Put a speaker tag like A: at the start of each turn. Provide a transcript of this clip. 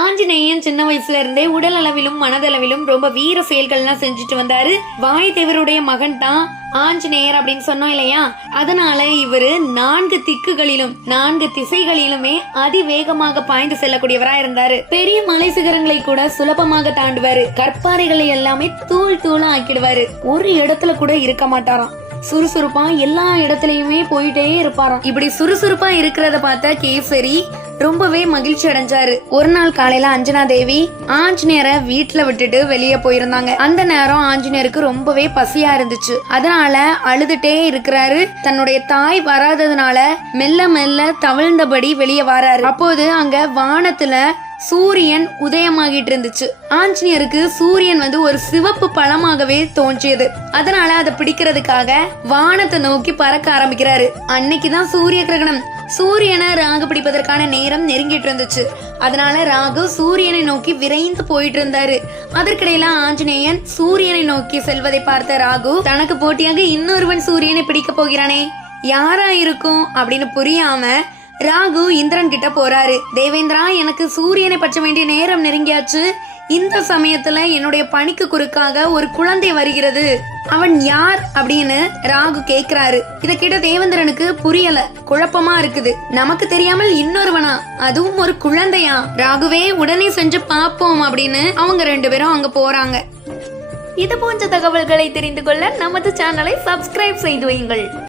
A: ஆஞ்சநேயன் சின்ன வயசுல இருந்தே உடல் அளவிலும் மனதளவிலும் ரொம்ப வீர செயல்கள்லாம் செஞ்சுட்டு வந்தாரு. வாயுதேவருடைய மகன் தான் ஆஞ்சநேயர் அப்படின்னு சொன்னோம் இல்லையா? அதனால இவரு நான்கு திக்குகளிலும் நான்கு திசைகளிலுமே அதிவேகமாக பாய்ந்து செல்லக்கூடியவரா இருந்தாரு. பெரிய மலை சிகரங்களை கூட சுலபமாக தாண்டுவாரு. கற்பாறைகளை எல்லாமே தூள் தூளா ஆக்கிடுவாரு. ஒரு இடத்துல கூட இருக்க மாட்டாராம். சுறுசுறுப்பா எல்லா இடத்துலயுமே போயிட்டே இருப்பாராம். இப்படி சுறுசுறுப்பா இருக்கிறத பார்த்த கேசரி ரொம்பவே மகிழ்ச்சி அடைஞ்சாரு. ஒரு நாள் காலையில அஞ்சனா தேவி ஆஞ்சநேயர வீட்டுல விட்டுட்டு வெளியே போயிருந்தாங்க. அந்த நேரம் ஆஞ்சநேயருக்கு ரொம்பவே பசியா இருந்துச்சு. அதனால அழுதுட்டே இருக்கிறாரு. தன்னுடைய தாய் வராததுனால மெல்ல மெல்ல தவிழ்ந்தபடி வெளியே வராரு. அப்போது அங்க வானத்துல சூரியன் உதயமாகிட்டு இருந்துச்சு ஆஞ்சநேயருக்கு சூரியன் வந்து ஒரு சிவப்பு பழமாகவே தோன்றியது. அதனால அதை பிடிக்கிறதுக்காக வானத்தை நோக்கி பறக்க ஆரம்பிக்கிறாரு. அன்னைக்குதான் சூரிய கிரகணம். சூரியனை ராகு பிடிப்பதற்கான நேரம் நெருங்கிட்டு இருந்துச்சு. அதனால ராகு சூரியனை நோக்கி விரைந்து போயிட்டு இருந்தாரு அதற்கிடையில ஆஞ்சநேயன் சூரியனை நோக்கி செல்வதை பார்த்த ராகு தனக்கு போட்டியாக இன்னொருவன் சூரியனை பிடிக்க போகிறானே யாரா இருக்கும் அப்படின்னு புரியாம ராகு இந்திரன் கிட்ட போறாரு. தேவேந்திரா எனக்கு சூரியனை பற்ற வேண்டிய நேரம் நெருங்கியாச்சு. இந்த சமயத்துல என்னுடைய பணிக்கு குறுக்காக ஒரு குழந்தை வருகிறது. அவன் யார் அப்படின்னு ராகு கேக்குறாரு. இத கிட்ட தேவேந்திரனுக்கு புரியல. குழப்பமா இருக்குது. நமக்கு தெரியாமல் இன்னொருவனா? அதுவும் ஒரு குழந்தையா? ராகுவே உடனே செஞ்சு பாப்போம் அப்படின்னு அவங்க ரெண்டு பேரும் அங்க போறாங்க. இது போன்ற தகவல்களை தெரிந்து கொள்ள நமது சேனலை சப்ஸ்கிரைப் செய்து வையுங்கள்.